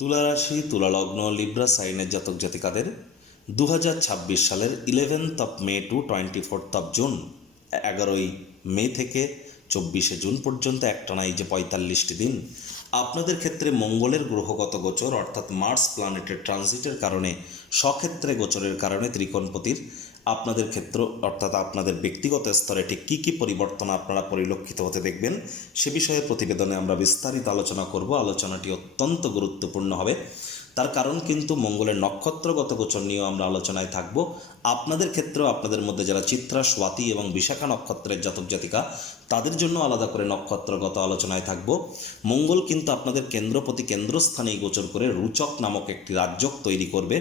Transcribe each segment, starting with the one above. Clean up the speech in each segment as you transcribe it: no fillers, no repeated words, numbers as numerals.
তুলা রাশি, তুলা লগ্ন, লিব্রা সাইনের জাতক জাতিকাদের 2026 সালের 11th মে টু 24th জুন, 11 মে থেকে 24 জুন পর্যন্ত একটানা এই যে 45টি দিন আপনাদের ক্ষেত্রে মঙ্গলের গ্রহগত গোচর অর্থাৎ মার্স প্ল্যানেটের ট্রানজিটের কারণে স্বক্ষেত্রে গোচরের কারণে ত্রিকোণপতির আপনাদের ক্ষেত্র অর্থাৎ আপনাদের ব্যক্তিগত স্তরে ঠিক কী কী পরিবর্তন আপনারা পরিলক্ষিত হতে দেখবেন সে বিষয়ে প্রতিবেদনে আমরা বিস্তারিত আলোচনা করব। আলোচনাটি অত্যন্ত গুরুত্বপূর্ণ হবে, তার কারণ কিন্তু মঙ্গলের নক্ষত্রগত গোচর নিয়েও আমরা আলোচনায় থাকব। আপনাদের ক্ষেত্রেও আপনাদের মধ্যে যারা চিত্রা, স্বাতি এবং বিশাখা নক্ষত্রের জাতক জাতিকা তাদের জন্য আলাদা করে নক্ষত্রগত আলোচনায় থাকব। মঙ্গল কিন্তু আপনাদের কেন্দ্রপতি কেন্দ্রস্থানেই গোচর করে রুচক নামক একটি রাজ্যক তৈরি করবে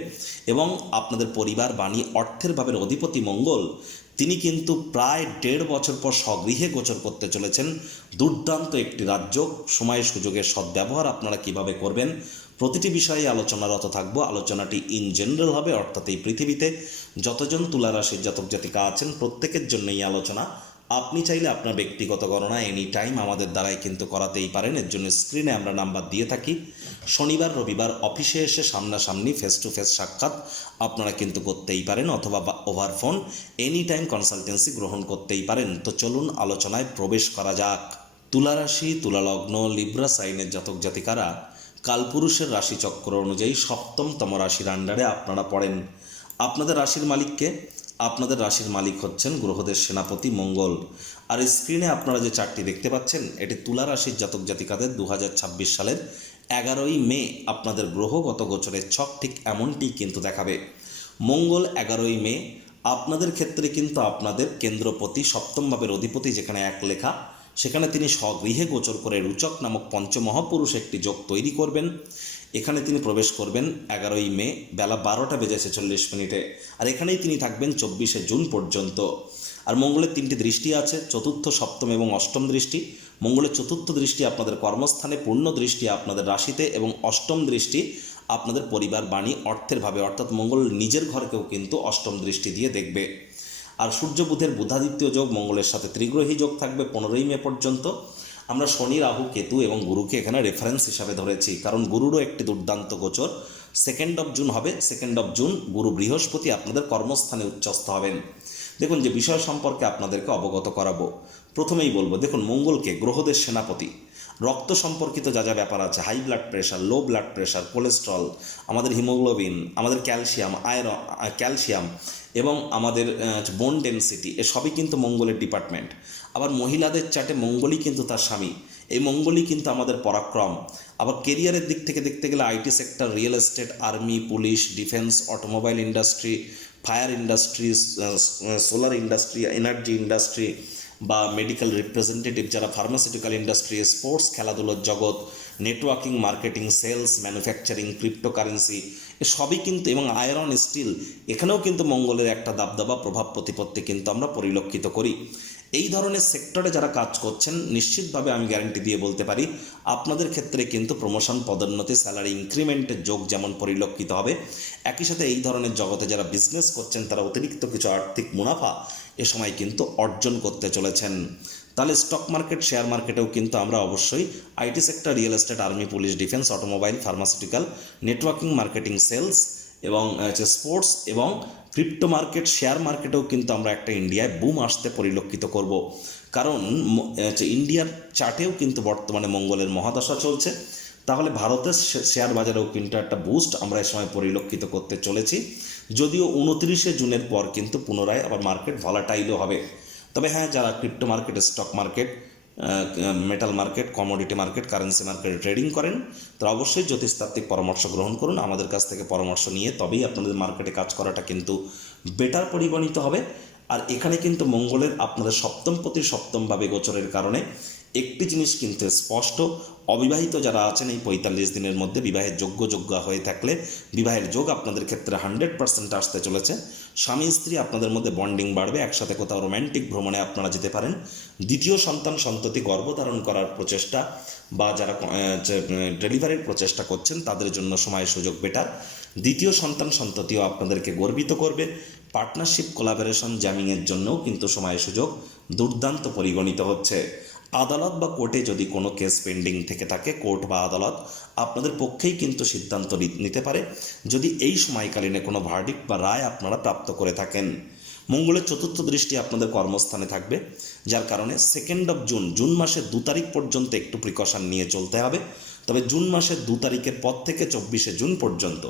এবং আপনাদের পরিবার, বাণী, অর্থের ভাবের অধিপতি মঙ্গল তিনি কিন্তু প্রায় 1.5 বছর পর স্বগৃহে গোচর করতে চলেছেন। দুর্দান্ত একটি রাজ্য, সময় সুযোগের সদ্ব্যবহার আপনারা কিভাবে করবেন প্রতিটি বিষয়ে আলোচনারত থাকবো। আলোচনাটি ইন জেনারেল হবে, অর্থাৎ এই পৃথিবীতে যতজন তুলা রাশির জাতক জাতিকা আছেন প্রত্যেকের জন্য এই আলোচনা। আপনি চাইলে আপনার ব্যক্তিগত গণনা এনি টাইম আমাদের দ্বারাই কিন্তু করাতেই পারেন। এর জন্য স্ক্রিনে আমরা নাম্বার দিয়ে থাকি। শনিবার, রবিবার অফিসে এসে সামনাসামনি ফেস টু ফেস সাক্ষাৎ আপনারা কিন্তু করতেই পারেন, অথবা over phone any time consultancy গ্রহণ করতেই পারেন। তো চলুন আলোচনায় প্রবেশ করা যাক। তুলা রাশি, তুলা লগ্ন, লিব্রা সাইনের জাতক জাতিকারা কালপুরুষের রাশিচক্র অনুযায়ী সপ্তমতম রাশির আন্ডারে আপনারা পড়েন। আপনাদের রাশির মালিককে, আপনাদের রাশির মালিক হচ্ছেন গ্রহদের সেনাপতি মঙ্গল। আর স্ক্রিনে আপনারা যে চারটি দেখতে পাচ্ছেন এটি তুলা রাশির জাতক জাতিকাদের 2026 সালের 11 মে আপনাদের গ্রহগত গোচরের ছক ঠিক এমনটি কিন্তু দেখাবে। মঙ্গল 11 মে আপনাদের ক্ষেত্রে কিন্তু আপনাদের কেন্দ্রপতি, সপ্তম ভাবের অধিপতি যেখানে এক লেখা, সেখানে তিনি স্বগৃহে গোচর করে রুচক নামক পঞ্চমহাপুরুষ একটি যোগ তৈরি করবেন। এখানে তিনি প্রবেশ করবেন 11 মে বেলা 12টা বেজে 46 মিনিটে, আর এখানেই তিনি থাকবেন 24 জুন পর্যন্ত। আর মঙ্গলের 3টি দৃষ্টি আছে, চতুর্থ, সপ্তম এবং অষ্টম দৃষ্টি। মঙ্গলের চতুর্থ দৃষ্টি আপনাদের কর্মস্থানে, পূর্ণ দৃষ্টি আপনাদের রাশিতে এবং অষ্টম দৃষ্টি আপনাদের পরিবার, বাণী, অর্থের ভাবে, অর্থাৎ মঙ্গল নিজের ঘরকেও কিন্তু অষ্টম দৃষ্টি দিয়ে দেখবে। আর সূর্য বুধের বুধাদিত্য যোগ মঙ্গলের সাথে ত্রিগ্রহী যোগ থাকবে 15 মে পর্যন্ত। আমরা শনি, রাহু, কেতু এবং গুরুকে এখানে রেফারেন্স হিসাবে ধরেছি, কারণ গুরুরও একটি দুর্দান্ত গোচর 2 জুন হবে। 2 জুন গুরু বৃহস্পতি আপনাদের কর্মস্থানে উচ্চস্থ হবেন। দেখুন যে বিষয় সম্পর্কে আপনাদেরকে অবগত করাবো, প্রথমেই বলবো দেখুন মঙ্গলকে গ্রহদের সেনাপতি। রক্ত সম্পর্কিত যা যা ব্যাপার আছে, high blood pressure, low blood pressure, cholesterol, আমাদের হিমোগ্লোবিন, আমাদের ক্যালসিয়াম, ক্যালসিয়াম এবং আমাদের বোন ডেনসিটি, এসবই কিন্তু মঙ্গলের ডিপার্টমেন্ট। আবার মহিলাদের চার্টে মঙ্গলই কিন্তু তার স্বামী, এই মঙ্গলই কিন্তু আমাদের পরাক্রম। আবার কেরিয়ারের দিক থেকে দেখতে গেলে IT sector, real estate, army, police, defence, automobile industry, fire industry, solar industry, energy industry বা মেডিকেল রিপ্রেজেন্টেটিভ যারা ফার্মাসিউটিক্যাল ইন্ডাস্ট্রি, স্পোর্টস, খেলাধুলোর জগৎ, networking, marketing, sales, manufacturing, cryptocurrency, সবই কিন্তু, এবং আয়রন, স্টিল, এখানেও কিন্তু মঙ্গলের একটা দাবদাবা প্রভাব প্রতিপত্তি কিন্তু আমরা পরিলক্ষিত করি। এই ধরনের সেক্টরে যারা কাজ করছেন নিশ্চিতভাবে আমি গ্যারান্টি দিয়ে বলতে পারি আপনাদের ক্ষেত্রে কিন্তু প্রমোশন, পদোন্নতি, স্যালারি ইনক্রিমেন্টের যোগ যেমন পরিলক্ষিত হবে, একই সাথে এই ধরনের জগতে যারা বিজনেস করছেন তারা অতিরিক্ত কিছু আর্থিক মুনাফা এ সময় কিন্তু অর্জন করতে চলেছেন। তাহলে স্টক মার্কেট, শেয়ার মার্কেটেও কিন্তু আমরা অবশ্যই IT sector, real estate, army, police, defence, automobile, pharmaceutical, networking, marketing, sales এবং স্পোর্টস এবং ক্রিপ্টো মার্কেট, শেয়ার মার্কেটেও কিন্তু আমরা একটা ইন্ডিয়ায় বুম আসতে পরিলক্ষিত করব। কারণ ইন্ডিয়ার চার্টেও কিন্তু বর্তমানে মঙ্গলের মহাদশা চলছে। তাহলে ভারতের শেয়ার বাজারেও কিন্তু একটা বুস্ট আমরা এ সময় পরিলক্ষিত করতে চলেছি। যদিও 29 জুনের পর কিন্তু পুনরায় আবার মার্কেট ভলাটাইলও হবে। তবে হ্যাঁ, যারা crypto market, stock market, metal market, commodity market, currency মার্কেটে ট্রেডিং করেন তারা অবশ্যই জ্যোতিষতাত্ত্বিক পরামর্শ গ্রহণ করুন। আমাদের কাছ থেকে পরামর্শ নিয়ে তবেই আপনাদের মার্কেটে কাজ করাটা কিন্তু বেটার পরিগণিত হবে। আর এখানে কিন্তু মঙ্গলের আপনাদের সপ্তমপতির সপ্তমভাবে গোচরের কারণে একটি জিনিস কিন্তু স্পষ্ট, অবিবাহিত যারা আছেন এই 45 দিনের মধ্যে বিবাহের যোগ্য হয়ে থাকলে বিবাহের যোগ আপনাদের ক্ষেত্রে 100% আসতে চলেছে। স্বামী স্ত্রী আপনাদের মধ্যে বন্ডিং বাড়বে, একসাথে কোথাও রোম্যান্টিক ভ্রমণে আপনারা যেতে পারেন। দ্বিতীয় সন্তান সন্ততি গর্ভধারণ করার প্রচেষ্টা বা যারা ডেলিভারির প্রচেষ্টা করছেন তাদের জন্য সময় সুযোগ বেটার। দ্বিতীয় সন্তান সন্ততিও আপনাদেরকে গর্বিত করবে। পার্টনারশিপ, কোলাবোরেশন, জ্যামিংয়ের জন্যও কিন্তু সময় সুযোগ দুর্দান্ত পরিগণিত হচ্ছে। আদালত বা কোর্টে যদি কোনো কেস পেন্ডিং থেকে থাকে, কোর্ট বা আদালত আপনাদের পক্ষেই কিন্তু সিদ্ধান্ত নিতে পারে যদি এই সময়কালীনে কোনো ভার্ডিক্ট বা রায় আপনারা প্রাপ্ত করে থাকেন। মঙ্গলের চতুর্থ দৃষ্টি আপনাদের কর্মস্থানে থাকবে, যার কারণে 2 জুন মাসের 2 তারিখ পর্যন্ত একটু প্রিকশন নিয়ে চলতে হবে। তবে জুন মাসের 2 তারিখের পর থেকে 24শে জুন পর্যন্ত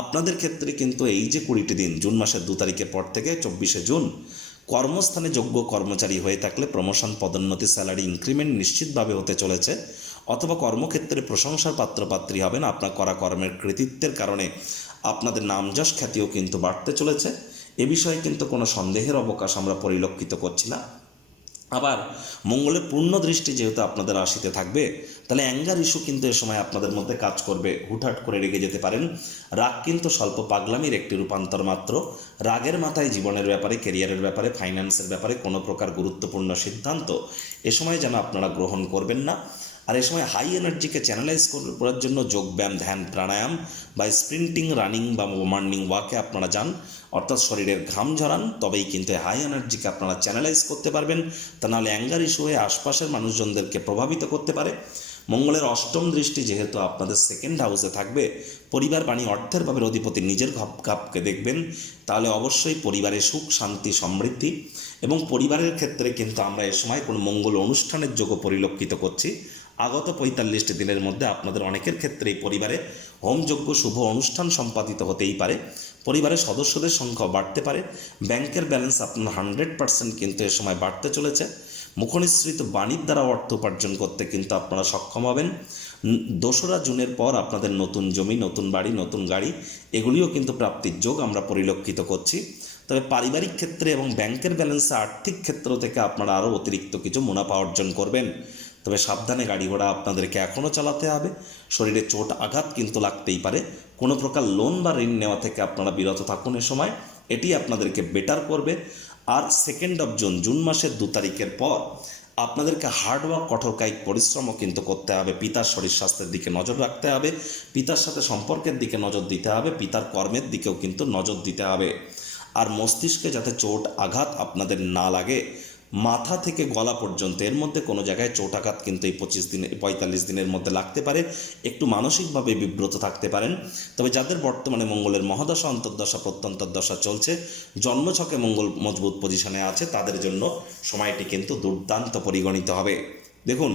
আপনাদের ক্ষেত্রে কিন্তু এই যে 20টি দিন, জুন মাসের 2 তারিখের পর থেকে 24শে জুন, কর্মস্থানে যোগ্য কর্মচারী হয়ে থাকলে প্রমোশন, পদোন্নতি, স্যালারি ইনক্রিমেন্ট নিশ্চিতভাবে হতে চলেছে, অথবা কর্মক্ষেত্রে প্রশংসার পাত্রপাত্রী হবেন। আপনার করা কর্মের কৃতিত্বের কারণে আপনাদের নামযশ খ্যাতিও কিন্তু বাড়তে চলেছে। এ বিষয়ে কিন্তু কোনো সন্দেহের অবকাশ আমরা পরিলক্ষিত করছি না। আবার মঙ্গলের পূর্ণ দৃষ্টি যেহেতু আপনাদের রাশিতে থাকবে, তাহলে অ্যাঙ্গার ইস্যু কিন্তু এ সময় আপনাদের মধ্যে কাজ করবে। হুটহাট করে রেগে যেতে পারেন। রাগ কিন্তু স্বল্প পাগলামির একটি রূপান্তর মাত্র। রাগের মাথায় জীবনের ব্যাপারে, কেরিয়ারের ব্যাপারে, ফাইন্যান্সের ব্যাপারে কোনো প্রকার গুরুত্বপূর্ণ সিদ্ধান্ত এ সময় যেন আপনারা গ্রহণ করবেন না। আর এ সময় হাই এনার্জিকে চ্যানেলাইজ করার জন্য যোগব্যায়াম, ধ্যান, প্রাণায়াম বা স্প্রিন্টিং, রানিং বা মর্নিং ওয়াকে আপনারা যান, অর্থাৎ শরীরের ঘাম ঝরান, তবেই কিন্তু হাই এনার্জিকে আপনারা চ্যানেলাইজ করতে পারবেন। তা নাহলে অ্যাঙ্গার ইস্যু হয়ে আশপাশের মানুষজনদেরকে প্রভাবিত করতে পারে। মঙ্গলের অষ্টম দৃষ্টি যেহেতু আপনাদের 2nd হাউসে থাকবে, পরিবার, বাণী, অর্থের ভাবের অধিপতি নিজের ভাবকে দেখবেন, তাহলে অবশ্যই পরিবারে সুখ, শান্তি, সমৃদ্ধি এবং পরিবারের ক্ষেত্রে কিন্তু আমরা এ সময় কোনো মঙ্গল অনুষ্ঠানের যোগও পরিলক্ষিত করছি। আগত 45টি দিনের মধ্যে আপনাদের অনেকের ক্ষেত্রেই পরিবারে হোমযজ্ঞ, শুভ অনুষ্ঠান সম্পাদিত হতেই পারে। পরিবারের সদস্যদের সংখ্যা বাড়তে পারে। ব্যাংকের ব্যালেন্স আপনার 100% কিন্তু এ সময় বাড়তে চলেছে। মুখনিসৃত বাণীর দ্বারা অর্থ উপার্জন করতে কিন্তু আপনারা সক্ষম হবেন। 2রা জুনের পর আপনাদের নতুন জমি, নতুন বাড়ি, নতুন গাড়ি এগুলিও কিন্তু প্রাপ্তির যোগ আমরা পরিলক্ষিত করছি। তবে পারিবারিক ক্ষেত্রে এবং ব্যাংকের ব্যালেন্সে আর্থিক ক্ষেত্র থেকে আপনারা আরও অতিরিক্ত কিছু মুনাফা অর্জন করবেন। তবে সাবধানে গাড়ি ঘোড়া আপনাদেরকে এখনও চালাতে হবে। শরীরে চোট আঘাত কিন্তু লাগতেই পারে। কোনো প্রকার লোন বা ঋণ নেওয়া থেকে আপনারা বিরত থাকুন এ সময়, এটি আপনাদেরকে বেটার করবে। আর 2 জুন মাসের 2 তারিখের পর আপনাদেরকে হার্ডওয়ার্ক, কঠোর কায়িক পরিশ্রমও কিন্তু করতে হবে। পিতার শরীর স্বাস্থ্যের দিকে নজর রাখতে হবে, পিতার সাথে সম্পর্কের দিকে নজর দিতে হবে, পিতার কর্মের দিকেও কিন্তু নজর দিতে হবে। আর মস্তিষ্কে যাতে চোট আঘাত আপনাদের না লাগে, মাথা থেকে গলা পর্যন্ত এর মধ্যে কোনো জায়গায় চোট আঘাত কিন্তু এই 45 দিনের মধ্যে লাগতে পারে। একটু মানসিকভাবে বিব্রত থাকতে পারেন। তবে যাদের বর্তমানে মঙ্গলের মহাদশা, অন্তর্দশা, প্রত্যন্তর দশা চলছে, জন্মছকে মঙ্গল মজবুত পজিশনে আছে, তাদের জন্য সময়টি কিন্তু দুর্দান্ত পরিগণিত হবে। দেখুন,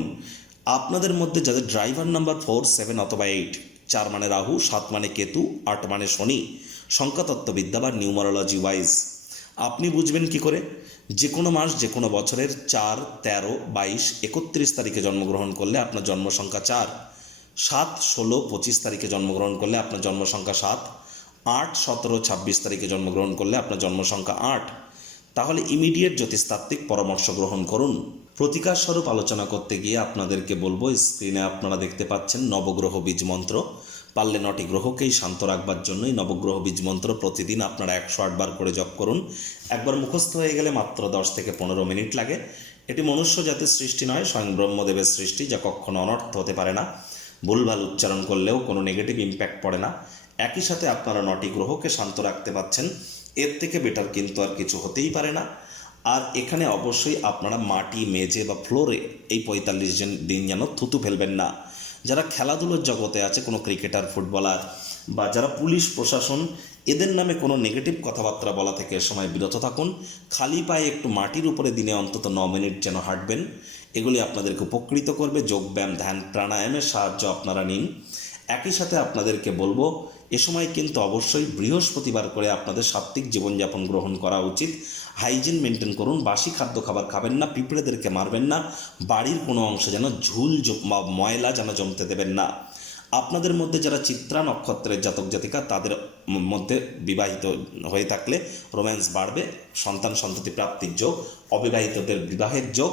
আপনাদের মধ্যে যাদের ড্রাইভার নাম্বার 4, 7 অথবা 8, 4 মানে রাহু, 7 মানে কেতু, 8 মানে শনি, সংখ্যাতত্ত্ববিদ্যা বা নিউমারোলজি ওয়াইজ আপনি বুঝবেন কি করে যে কোনো মাস, যে কোনো বছরের 4, 13, 22, 31 তারিখে জন্মগ্রহণ করলে আপনার জন্মসংখ্যা 4, 7, 16, 25 তারিখে জন্মগ্রহণ করলে আপনার জন্মসংখ্যা 7, 8, 17, 26 তারিখে জন্মগ্রহণ করলে আপনার জন্মসংখ্যা 8। তাহলে ইমিডিয়েট জ্যোতিষতাত্ত্বিক পরামর্শ গ্রহণ করুন। প্রতিকার স্বরূপ আলোচনা করতে গিয়ে আপনাদেরকে বলবো, স্ক্রিনে আপনারা দেখতে পাচ্ছেন নবগ্রহ বীজ মন্ত্র। পারলে 9টি গ্রহকেই শান্ত রাখবার জন্যই নবগ্রহ বীজ মন্ত্র প্রতিদিন আপনারা 108 বার করে জপ করুন। একবার মুখস্থ হয়ে গেলে মাত্র 10 থেকে 15 মিনিট লাগে। এটি মনুষ্য জাতির সৃষ্টি নয়, স্বয়ং ব্রহ্মদেবের সৃষ্টি, যা কখনো অনর্থ হতে পারে না। ভুলভাল উচ্চারণ করলেও কোনো নেগেটিভ ইম্প্যাক্ট পড়ে না। একই সাথে আপনারা 9টি গ্রহকে শান্ত রাখতে পারছেন, এর থেকে বেটার কিন্তু আর কিছু হতেই পারে না। আর এখানে অবশ্যই আপনারা মাটি, মেঝে বা ফ্লোরে এই 45 দিন যেন থুতু ফেলবেন না। যারা খেলাধুলোর জগতে আছে, কোনো ক্রিকেটার, ফুটবলার বা যারা পুলিশ প্রশাসন, এদের নামে কোনো নেগেটিভ কথাবার্তা বলা থেকে এ সময় বিরত থাকুন। খালি পায়ে একটু মাটির উপরে দিনে অন্তত 9 মিনিট যেন হাঁটবেন। এগুলি আপনাদেরকে উপকৃত করবে। যোগব্যায়াম, ধ্যান, প্রাণায়ামের সাহায্য আপনারা নিন। একই সাথে আপনাদেরকে বলবো, এ সময় কিন্তু অবশ্যই বৃহস্পতিবার করে আপনাদের সাত্ত্বিক জীবনযাপন গ্রহণ করা উচিত। হাইজিন মেনটেন করুন। বাসি খাদ্য খাবার খাবেন না, পিঁপড়েদেরকে মারবেন না, বাড়ির কোনো অংশে যেন ঝুল ময়লা যেন জমতে দেবেন না। আপনাদের মধ্যে যারা চিত্রা নক্ষত্রের জাতক জাতিকা, তাদের মধ্যে বিবাহিত হয়ে থাকলে রোম্যান্স বাড়বে, সন্তান সন্ততি প্রাপ্তির যোগ, অবিবাহিতদের বিবাহের যোগ,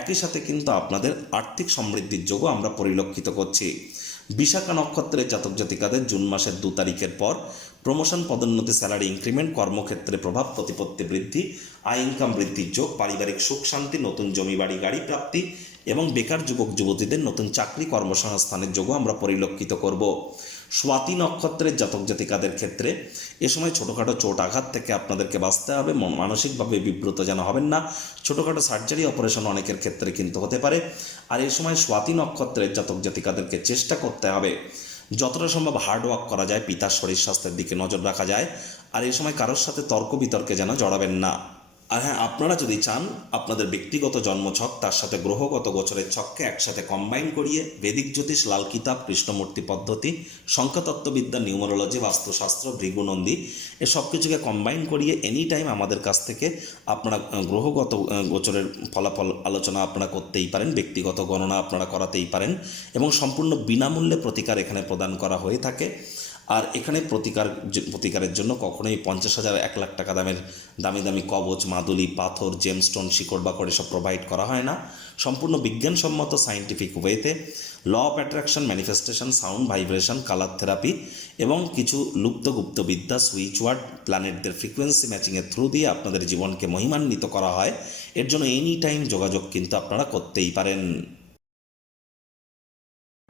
একই সাথে কিন্তু আপনাদের আর্থিক সমৃদ্ধির যোগও আমরা পরিলক্ষিত করছি। বিশাখা নক্ষত্রের জাতক জাতিকাদের জুন মাসের 2 তারিখের পর প্রমোশন, পদোন্নতি, স্যালারি ইনক্রিমেন্ট, কর্মক্ষেত্রে প্রভাব প্রতিপত্তি বৃদ্ধি, আয় ইনকাম বৃদ্ধির যোগ, পারিবারিক সুখ শান্তি, নতুন জমি বাড়ি গাড়ি প্রাপ্তি এবং বেকার যুবক যুবতীদের নতুন চাকরি কর্মসংস্থানের যোগও আমরা পরিলক্ষিত করব। স্বাতি নক্ষত্রের জাতক জাতিকাদের ক্ষেত্রে এ সময় ছোটোখাটো চোট আঘাত থেকে আপনাদেরকে বাঁচতে হবে, মানসিকভাবে বিব্রত যেন হবেন না। ছোটোখাটো সার্জারি অপারেশন অনেকের ক্ষেত্রে কিন্তু হতে পারে। আর এই সময় স্বাতি নক্ষত্রের জাতক জাতিকাদেরকে চেষ্টা করতে হবে যতটা সম্ভব হার্ডওয়ার্ক করা যায়, পিতার শরীর স্বাস্থ্যের দিকে নজর রাখা যায়। আর এই সময় কারোর সাথে তর্ক বিতর্কে যেন জড়াবেন না। আর হ্যাঁ, আপনারা যদি চান আপনাদের ব্যক্তিগত জন্মছক তার সাথে গ্রহগত গোচরের ছককে একসাথে কম্বাইন করিয়ে বেদিক জ্যোতিষ, লাল কিতাব, কৃষ্ণমূর্তি পদ্ধতি, সংখ্যাতত্ত্ববিদ্যা, নিউমারোলজি, বাস্তুশাস্ত্র, ভৃগুনন্দী এ সব কিছুকে কম্বাইন করিয়ে এনি টাইম আমাদের কাছ থেকে আপনারা গ্রহগত গোচরের ফলাফল আলোচনা আপনারা করতেই পারেন, ব্যক্তিগত গণনা আপনারা করাতেই পারেন, এবং সম্পূর্ণ বিনামূল্যে প্রতিকার এখানে প্রদান করা হয়ে থাকে। আর এখানে প্রতিকারের জন্য কখনোই 50,000 1 লাখ টাকা দামি দামি কবচ, মাদুলি, পাথর, জেমস্টোন, শিকড় বাকড় এসব প্রোভাইড করা হয় না। সম্পূর্ণ বিজ্ঞানসম্মত সায়েন্টিফিক ওয়েতে law of attraction, manifestation, sound vibration, colour therapy এবং কিছু লুপ্ত বিদ্যা, সুইচ ওয়ার্ড, প্ল্যানেটদের ফ্রিকোয়েন্সি ম্যাচিংয়ের থ্রু দিয়ে আপনাদের জীবনকে মহিমান্বিত করা হয়। এর জন্য এনি টাইম যোগাযোগ কিন্তু আপনারা করতেই পারেন।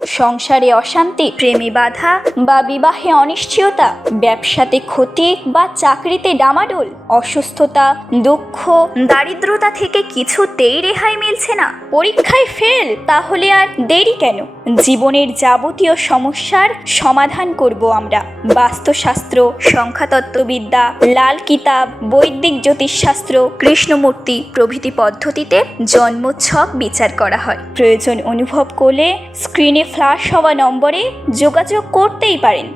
সংসারে অশান্তি, প্রেমে বাধা বা বিবাহে অনিশ্চয়তা, ব্যবসাতে ক্ষতি বা চাকরিতে ডামাডোল, অসুস্থতা, দুঃখ, দারিদ্রতা থেকে কিছুতেই রেহাই মিলছে না, পরীক্ষায় ফেল, তাহলে আর দেরি কেন? জীবনের যাবতীয় সমস্যার সমাধান করব আমরা। বাস্তুশাস্ত্র, সংখ্যাতত্ত্ববিদ্যা, লাল কিতাব, বৈদিক জ্যোতিষশাস্ত্র, কৃষ্ণমূর্তি প্রভৃতি পদ্ধতিতে জন্মছক বিচার করা হয়। প্রয়োজন অনুভব করলে স্ক্রিনে ফ্ল্যাশ হওয়া নম্বরে যোগাযোগ করতেই পারেন।